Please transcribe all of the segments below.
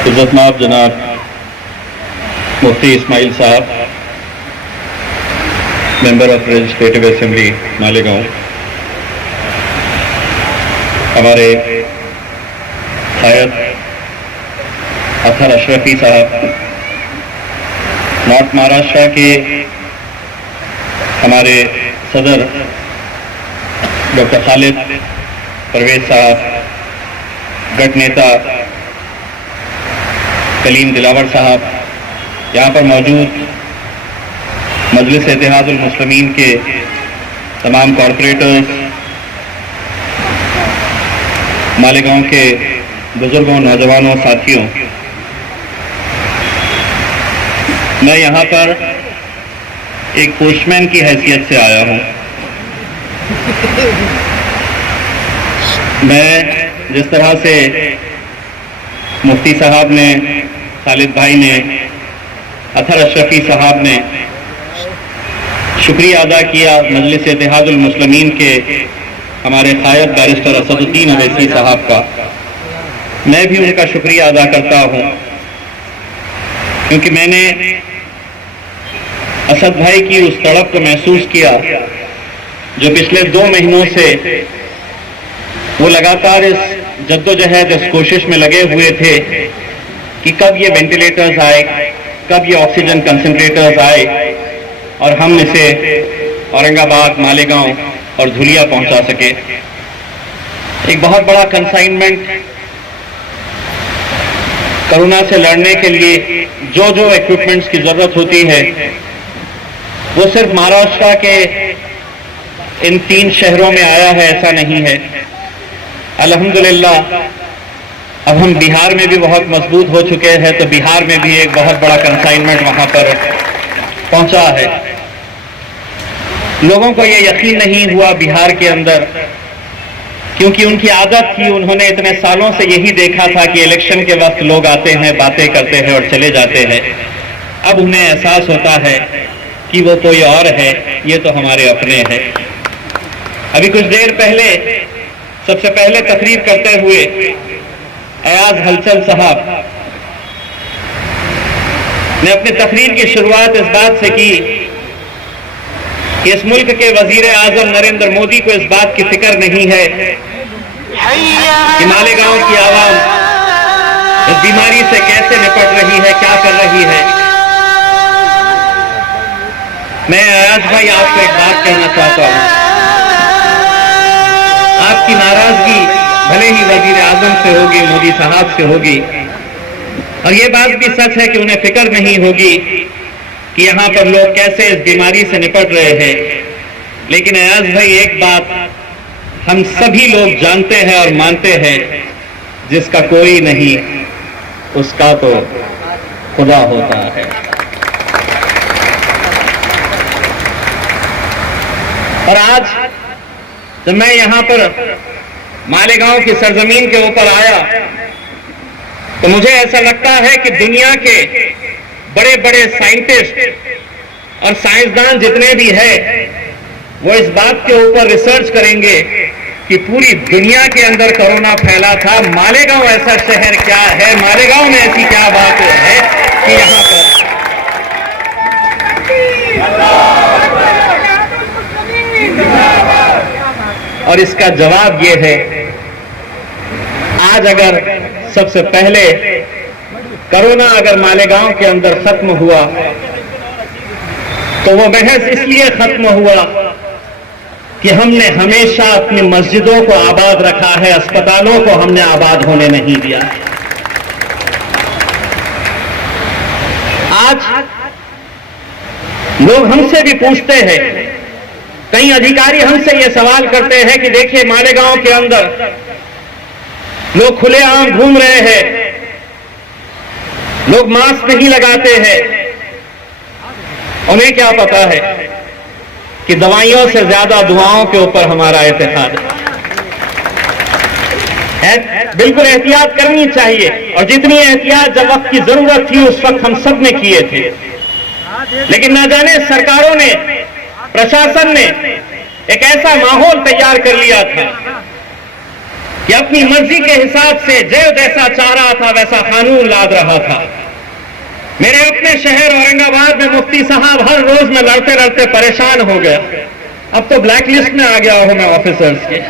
इज़्ज़तमाब जनाब मुफ्ती इस्माइल साहब, member of legislative assembly Malegaon, हमारे कायद अतहर अशरफी साहब, नॉर्थ महाराष्ट्र के हमारे सदर डॉक्टर खालिद परवेज साहब, गट नेता कलीम दिलावर साहब, यहाँ पर मौजूद मजलिस इत्तेहादुल मुस्लिमीन के तमाम कॉरपोरेटर्स, मालेगांव के बुजुर्गों, नौजवानों, साथियों, मैं यहाँ पर एक पोस्टमैन की हैसियत से आया हूँ। मैं जिस तरह से मुफ्ती साहब ने, खालिद भाई ने, अतहर अशरफी साहब ने शुक्रिया अदा किया मजलिस इत्तेहादुल मुस्लिमीन के हमारे कायद बैरिस्टर असदुद्दीन अवैसी साहब का, मैं भी उनका शुक्रिया अदा करता हूँ, क्योंकि मैंने असद भाई की उस तड़प को महसूस किया जो पिछले 2 महीनों से वो लगातार इस जद्दोजहद, इस कोशिश में लगे हुए थे कि कब ये वेंटिलेटर्स आए, कब ये ऑक्सीजन कंसंट्रेटर्स आए और हम इसे औरंगाबाद, मालेगांव और धुलिया पहुंचा सके। एक बहुत बड़ा कंसाइनमेंट कोरोना से लड़ने के लिए जो जो इक्विपमेंट्स की जरूरत होती है वो सिर्फ महाराष्ट्र के इन 3 शहरों में आया है, ऐसा नहीं है। अल्हम्दुलिल्लाह अब हम बिहार में भी बहुत मजबूत हो चुके हैं, तो बिहार में भी एक बहुत बड़ा कंसाइनमेंट वहां पर पहुंचा है। लोगों को यह यकीन नहीं हुआ बिहार के अंदर, क्योंकि उनकी आदत थी, उन्होंने इतने सालों से यही देखा था कि इलेक्शन के वक्त लोग आते हैं, बातें करते हैं और चले जाते हैं। अब उन्हें एहसास होता है कि वो कोई और है, ये तो हमारे अपने हैं। अभी कुछ देर पहले सबसे पहले तकरीर करते हुए अयाज हलचल साहब ने अपनी तकरीर की शुरुआत इस बात से की कि इस मुल्क के वजीर आजम नरेंद्र मोदी को इस बात की फिक्र नहीं है कि मालेगांव की आवाम इस बीमारी से कैसे निपट रही है, क्या कर रही है। मैं अयाज भाई आपको एक बात कहना चाहता हूं, आपकी नाराजगी भले ही वजीर आजम से होगी, मोदी साहब से होगी, और ये बात भी सच है कि उन्हें फिक्र नहीं होगी कि यहां पर लोग कैसे इस बीमारी से निपट रहे हैं। लेकिन अयाज भाई, एक बात हम सभी लोग जानते हैं और मानते हैं, जिसका कोई नहीं उसका तो खुदा होता है। और आज जब मैं यहां पर मालेगांव की सरजमीन के ऊपर आया तो मुझे ऐसा लगता है कि दुनिया के बड़े बड़े साइंटिस्ट और साइंसदान जितने भी हैं वो इस बात के ऊपर रिसर्च करेंगे कि पूरी दुनिया के अंदर कोरोना फैला था, मालेगांव ऐसा शहर क्या है, मालेगांव में ऐसी क्या बात है कि यहां पर और इसका जवाब यह है, आज अगर सबसे पहले कोरोना अगर मालेगांव के अंदर खत्म हुआ तो वो महज इसलिए खत्म हुआ कि हमने हमेशा अपनी मस्जिदों को आबाद रखा है, अस्पतालों को हमने आबाद होने नहीं दिया। आज लोग हमसे भी पूछते हैं, कई अधिकारी हमसे ये सवाल करते हैं कि देखिए मालेगांव के अंदर लोग खुलेआम घूम रहे हैं, लोग मास्क नहीं लगाते हैं, उन्हें क्या पता है कि दवाइयों से ज्यादा दुआओं के ऊपर हमारा इत्तेहाद है। बिल्कुल एहतियात करनी चाहिए, और जितनी एहतियात जब वक्त की जरूरत थी उस वक्त हम सब ने किए थे। लेकिन ना जाने सरकारों ने, प्रशासन ने एक ऐसा माहौल तैयार कर लिया था कि अपनी मर्जी के हिसाब से जो जैसा चाह रहा था वैसा कानून लाद रहा था। मेरे अपने शहर औरंगाबाद में मुफ्ती साहब हर रोज में लड़ते लड़ते परेशान हो गया। अब तो ब्लैक लिस्ट में आ गया हूं मैं ऑफिसर्स के।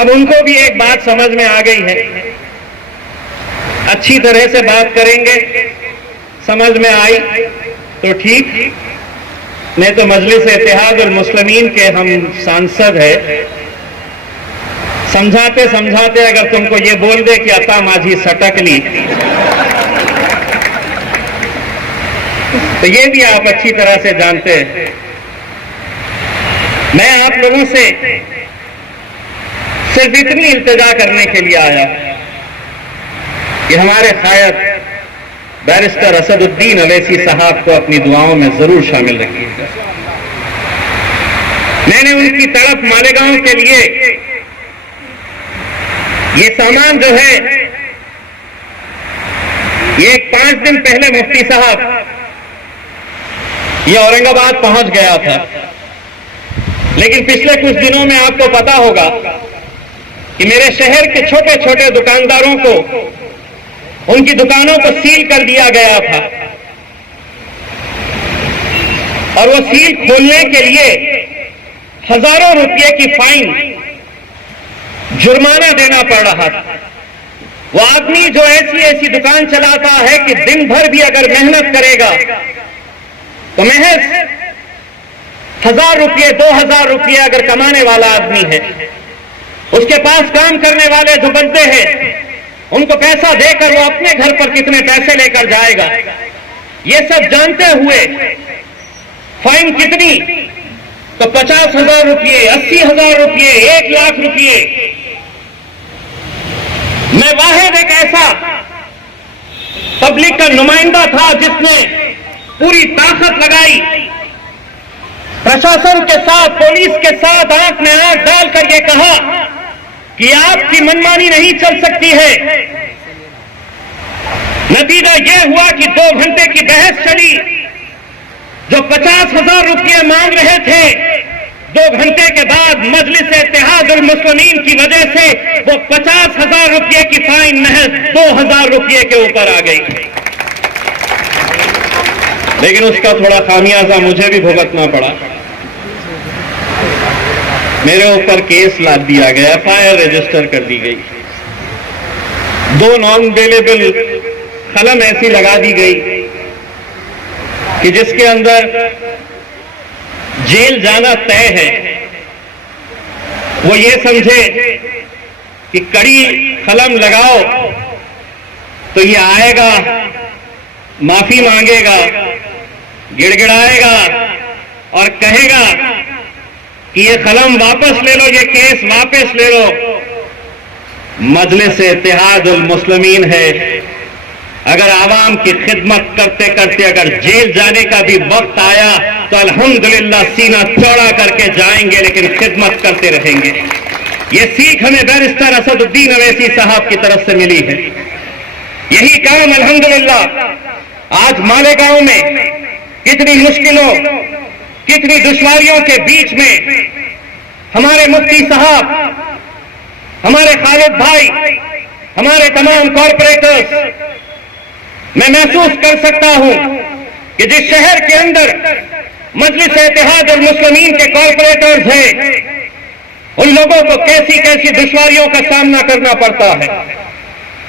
अब उनको भी एक बात समझ में आ गई है, अच्छी तरह से बात करेंगे, समझ में आई तो ठीक, नहीं तो मजलिस इत्तेहादुल मुस्लिमीन के हम सांसद है, समझाते समझाते अगर तुमको ये बोल दे कि अता माझी सटक ली, तो ये भी आप अच्छी तरह से जानते हैं। मैं आप लोगों से सिर्फ इतनी इल्तिजा करने के लिए आया कि हमारे कायद बैरिस्टर असदुद्दीन अवैसी साहब को अपनी दुआओं में जरूर शामिल रखिएगा। मैंने उनकी तड़प मालेगांव के लिए ये सामान जो है, ये 5 दिन पहले मुफ्ती साहब ये औरंगाबाद पहुंच गया था, लेकिन पिछले कुछ दिनों में आपको पता होगा कि मेरे शहर के छोटे छोटे दुकानदारों को उनकी दुकानों को सील कर दिया गया था और वो सील खोलने के लिए हजारों रुपए की फाइन, जुर्माना देना पड़ रहा था। वो आदमी जो ऐसी ऐसी दुकान चलाता है कि दिन भर भी अगर मेहनत करेगा तो महज 1000 रुपये 2000 रुपये अगर कमाने वाला आदमी है, उसके पास काम करने वाले जो बंदे हैं उनको पैसा देकर वो अपने घर पर कितने पैसे लेकर जाएगा, ये सब जानते हुए फाइन कितनी, तो 50,000 रुपये, 80,000 रुपये, 1 लाख रुपये। मैं वाहिद एक ऐसा पब्लिक का नुमाइंदा था जिसने पूरी ताकत लगाई, प्रशासन के साथ, पुलिस के साथ आंख में आंख डालकर ये कहा कि आपकी मनमानी नहीं चल सकती है। नतीजा यह हुआ कि 2 घंटे की बहस चली। जो 50,000 रुपये मांग रहे थे, 2 घंटे के बाद मजलिस इत्तेहादुल मुस्लिमीन की वजह से वो 50,000 रुपये की फाइन महज 2,000 रुपये के ऊपर आ गई। लेकिन उसका थोड़ा खामियाजा मुझे भी भुगतना पड़ा। मेरे ऊपर केस लाद दिया गया, एफआईआर रजिस्टर कर दी गई, 2 नॉन बेलेबल कलम ऐसी लगा दी गई कि जिसके अंदर जेल जाना तय है। वो ये समझे कि कड़ी कलम लगाओ तो ये आएगा, माफी मांगेगा, गिड़गिड़ाएगा और कहेगा कि ये कलम वापस ले लो, ये केस वापस ले लो। मजलिस इत्तेहादुल मुस्लिमीन है, अगर आवाम की खिदमत करते करते अगर जेल जाने का भी वक्त आया तो अल्हम्दुलिल्लाह सीना चौड़ा करके जाएंगे, लेकिन खिदमत करते रहेंगे। ये सीख हमें बैरिस्टर असदुद्दीन अवैसी साहब की तरफ से मिली है। यही काम अल्हम्दुलिल्लाह आज मालेगांव में कितनी मुश्किलों, कितनी दुश्वारियों के बीच में हमारे मुफ्ती साहब, हमारे खालिद भाई, हमारे तमाम कॉरपोरेटर्स, मैं महसूस कर सकता हूं कि जिस शहर के अंदर मजलिस इत्तेहादुल मुस्लिमीन के कॉरपोरेटर्स हैं, उन लोगों को कैसी कैसी दुश्वारियों का सामना करना पड़ता है।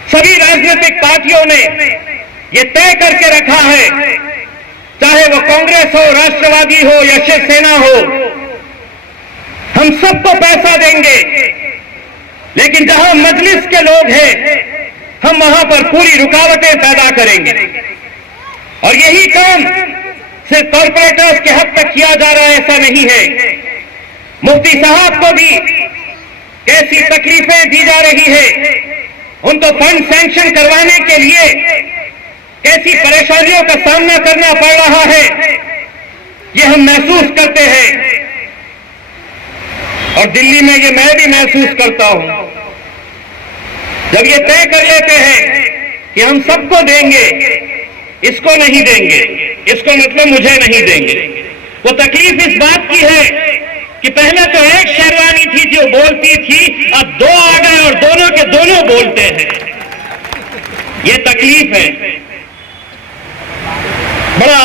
सभी राजनीतिक पार्टियों ने यह तय करके रखा है, चाहे वो कांग्रेस हो, राष्ट्रवादी हो या शिवसेना हो, हम सबको पैसा देंगे, लेकिन जहां मजलिस के लोग हैं हम वहां पर पूरी रुकावटें पैदा करेंगे। और यही काम सिर्फ कॉरपोरेटर्स के हद तक किया जा रहा है ऐसा नहीं है। मुफ्ती साहब को भी कैसी तकलीफें दी जा रही है, उनको फंड सैंक्शन करवाने के लिए कैसी परेशानियों का सामना करना पड़ रहा है, ये हम महसूस करते हैं। और दिल्ली में ये मैं भी महसूस करता हूं। जब ये तय कर लेते हैं कि हम सबको देंगे, इसको नहीं देंगे, इसको मतलब मुझे नहीं देंगे, वो तकलीफ इस बात की है कि पहले तो एक शेरवानी थी जो बोलती थी, अब दो आ गए और दोनों के दोनों बोलते हैं। ये तकलीफ है। बड़ा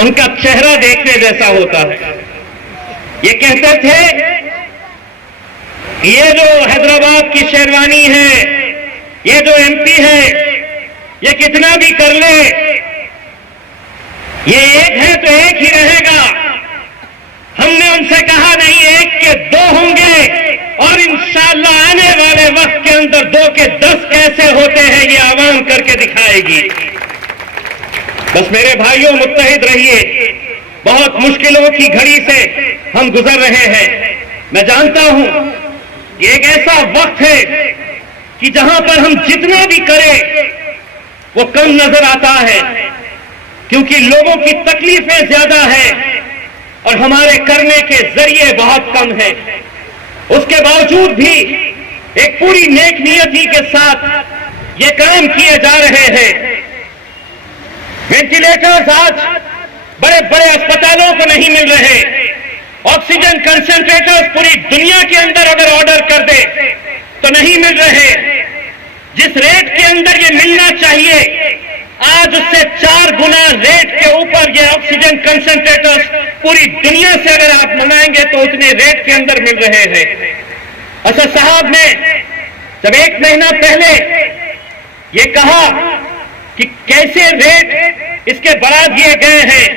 उनका चेहरा देखने जैसा होता है। ये कहते थे ये जो हैदराबाद की शेरवानी है, ये जो एमपी है, ये कितना भी कर ले, ये एक है तो एक ही रहेगा। हमने उनसे कहा नहीं, एक के दो होंगे और इंशाअल्लाह आने वाले वक्त के अंदर 2 के 10 कैसे होते हैं ये आवाम करके दिखाएगी। बस मेरे भाइयों, मुत्तहिद रहिए। बहुत मुश्किलों की घड़ी से हम गुजर रहे हैं। मैं जानता हूं कि एक ऐसा वक्त है कि जहां पर हम जितना भी करें वो कम नजर आता है, क्योंकि लोगों की तकलीफें ज्यादा है और हमारे करने के जरिए बहुत कम है। उसके बावजूद भी एक पूरी नेक नियति के साथ ये काम किए जा रहे हैं। वेंटिलेटर्स आज बड़े बड़े अस्पतालों को नहीं मिल रहे। ऑक्सीजन कंसंट्रेटर्स पूरी दुनिया के अंदर अगर ऑर्डर कर दे तो नहीं मिल रहे। जिस रेट के अंदर ये मिलना चाहिए, आज उससे 4 गुना रेट के ऊपर ये ऑक्सीजन कंसंट्रेटर्स पूरी दुनिया से अगर आप मंगाएंगे तो उतने रेट के अंदर मिल रहे हैं। असद साहब ने जब 1 महीना पहले ये कहा कि कैसे रेट इसके बढ़ा दिए गए हैं,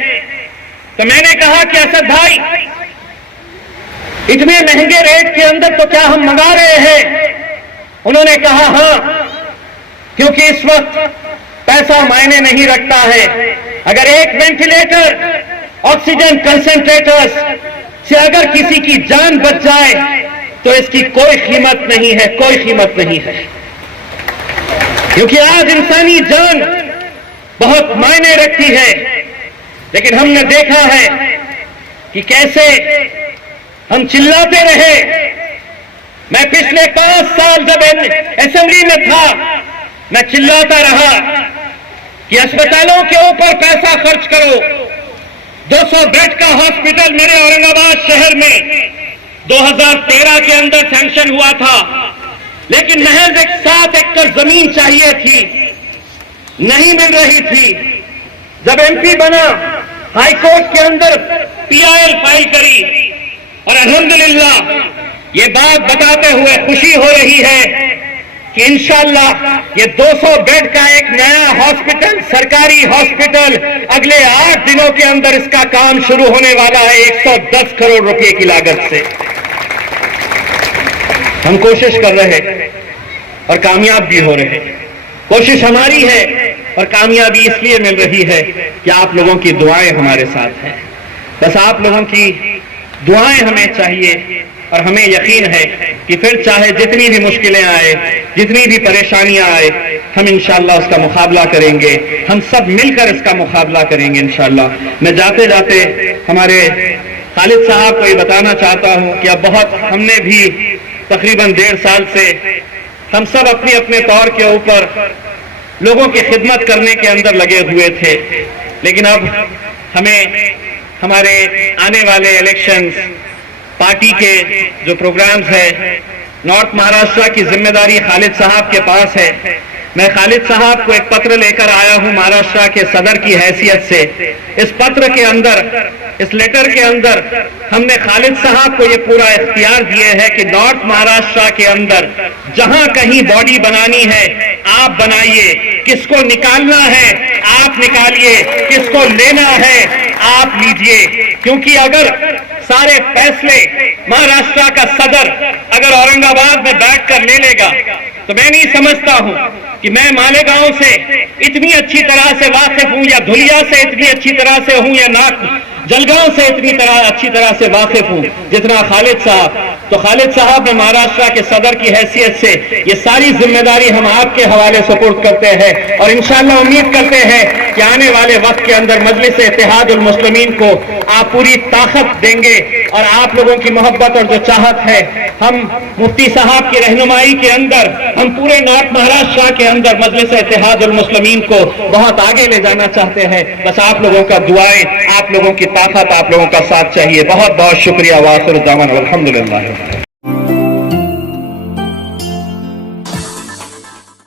तो मैंने कहा कि असद भाई, इतने महंगे रेट के अंदर तो क्या हम मंगा रहे हैं? उन्होंने कहा हाँ, क्योंकि इस वक्त पैसा मायने नहीं रखता है। अगर एक वेंटिलेटर, ऑक्सीजन कंसंट्रेटर्स से अगर किसी की जान बच जाए तो इसकी कोई कीमत नहीं है, कोई कीमत नहीं है। क्योंकि आज इंसानी जान बहुत मायने रखती है। लेकिन हमने देखा है कि कैसे हम चिल्लाते रहे। मैं पिछले 5 साल जब असेंबली में था, मैं चिल्लाता रहा कि अस्पतालों के ऊपर पैसा खर्च करो। 200 बेड का हॉस्पिटल मेरे औरंगाबाद शहर में 2013 के अंदर सैंक्शन हुआ था, लेकिन महज एक 7 एकड़ जमीन चाहिए थी, नहीं मिल रही थी। जब एमपी बना, हाई कोर्ट के अंदर पीआईएल फाइल करी और अल्हम्दुलिल्लाह ये बात बताते हुए खुशी हो रही है कि इंशाअल्लाह ये 200 बेड का एक नया हॉस्पिटल, सरकारी हॉस्पिटल, अगले 8 दिनों के अंदर इसका काम शुरू होने वाला है 110 करोड़ रुपए की लागत से। हम कोशिश कर रहे हैं और कामयाब भी हो रहे हैं। कोशिश हमारी है और कामयाबी इसलिए मिल रही है कि आप लोगों की दुआएं हमारे साथ हैं। बस आप लोगों की दुआएं हमें चाहिए और हमें यकीन है कि फिर चाहे जितनी भी मुश्किलें आए, जितनी भी परेशानियां आए, हम इंशाअल्लाह उसका मुकाबला करेंगे। हम सब मिलकर इसका मुकाबला करेंगे इंशाअल्लाह। मैं जाते जाते हमारे खालिद साहब को ये बताना चाहता हूं कि अब बहुत हमने भी तकरीबन 1.5 साल से हम सब अपने अपने तौर के ऊपर लोगों की खिदमत करने के अंदर लगे हुए थे, लेकिन अब हमें हमारे आने वाले इलेक्शंस, पार्टी के जो प्रोग्राम्स है, नॉर्थ महाराष्ट्र की जिम्मेदारी खालिद साहब के पास है। मैं खालिद साहब को एक पत्र लेकर आया हूं महाराष्ट्र के सदर की हैसियत से। इस पत्र के अंदर, इस लेटर के अंदर हमने खालिद साहब को ये पूरा इख्तियार दिए है कि नॉर्थ महाराष्ट्र के अंदर जहां कहीं बॉडी बनानी है आप बनाइए, किसको निकालना है आप निकालिए, किसको लेना है आप लीजिए। क्योंकि अगर सारे फैसले महाराष्ट्र का सदर अगर औरंगाबाद में बैठकर ले लेगा तो मैं नहीं समझता हूं कि मैं मालेगांव से इतनी अच्छी तरह से वाकिफ हूं, या धुलिया से इतनी अच्छी तरह से हूं, या जलगांव से इतनी अच्छी तरह से वाकिफ हूं जितना खालिद साहब। तो खालिद साहब ने महाराष्ट्र के सदर की हैसियत से ये सारी जिम्मेदारी हम आपके हवाले सुपुर्द करते हैं और इंशाअल्लाह उम्मीद करते हैं कि आने वाले वक्त के अंदर मजलिस इत्तेहादुल मुस्लिमीन को आप पूरी ताकत देंगे और आप लोगों की मोहब्बत और जो चाहत है, हम मुफ्ती साहब की रहनुमाई के अंदर, हम पूरे नॉर्थ महाराष्ट्र के अंदर मजलिस इत्तेहादुल मुस्लिमीन को बहुत आगे ले जाना चाहते हैं। बस आप लोगों का दुआएं, आप लोगों की ताकत, आप लोगों का साथ चाहिए। बहुत बहुत शुक्रिया। वाखिर दावाना अल्हम्दुलिल्लाह।